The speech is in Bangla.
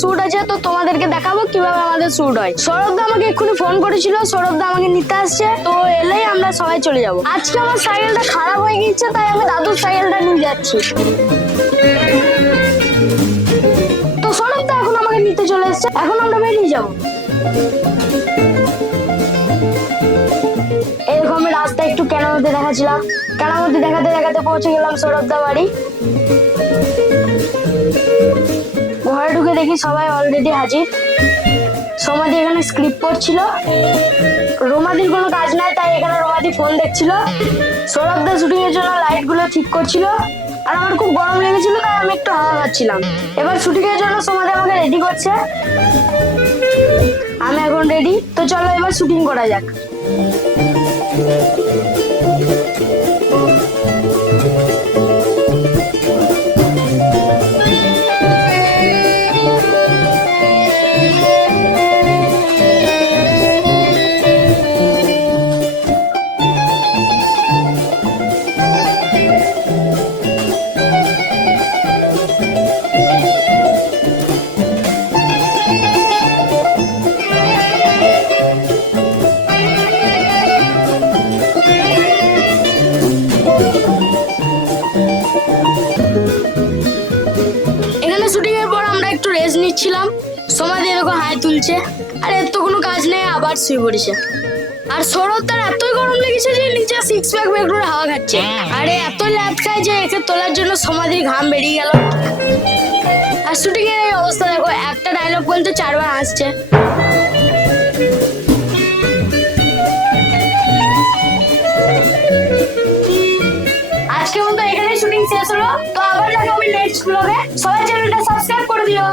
শুট আছে, তো তোমাদেরকে দেখাবো কিভাবে আমাদের শুট হয়। সৌরভদা আমাকে এক্ষুনি ফোন করেছিল, সৌরভদা আমাকে নিতে আসছে, তো এলেই আমরা সবাই চলে যাব। আজকে আমার সাইকেলটা খারাপ হয়ে গিয়েছে, তাই আমি দাদুর সাইকেলটা নিয়ে যাচ্ছি। তো সৌরভদা এখন আমাকে নিতে চলে এসছে, এখন আমরা বেরিয়ে যাবো। এরকম রাস্তা একটু কেনামতি দেখাচ্ছিলাম, কেনামতি দেখাতে দেখাতে পৌঁছে গেলাম সৌরভদা বাড়ি। ঘরে ঢুকে দেখি সবাই অলরেডি হাজির। সমাধি এখানে স্ক্রিপ্ট পড়ছিল, রোমাদির কোনো কাজ নাই তাই এখানে রোমাদি ফোন দেখছিল। সৌরভদা শুটিং এর জন্য লাইট গুলো ঠিক করছিল, আর আমার খুব গরম লেগেছিল তাই আমি একটু হাওয়া খাচ্ছিলাম। এবার শুটিং এর জন্য সমাধি আমাকে রেডি করছে, আমি এখন রেডি। তো চলো এবার শুটিং করা যাক। শুটিং এর পর আমরা একটু রেস্ট নিচ্ছিলাম। সমাধি এরকম হাই তুলছে, আর এর তো কোনো কাজ নেই, আবার শুয়ে পড়েছে। আর সৌরভ তার এতই গরম লেগেছে যে নিচে সিক্স প্যাক বেগুলোর হাওয়া খাচ্ছে। আরে এত ল্যাদ খায় যে একে তোলার জন্য সমাধির ঘাম বেরিয়ে গেল। আর শুটিং এর এই অবস্থা দেখো, একটা ডায়লগ বলতে 4 বার হাসছে। আজকে মতো এখানে শুটিং শেষ হলো, তো আবার দেখা হবে নেক্সট ব্লগে। সবাই চ্যানেলটা সাবস্ক্রাইব করে দিও।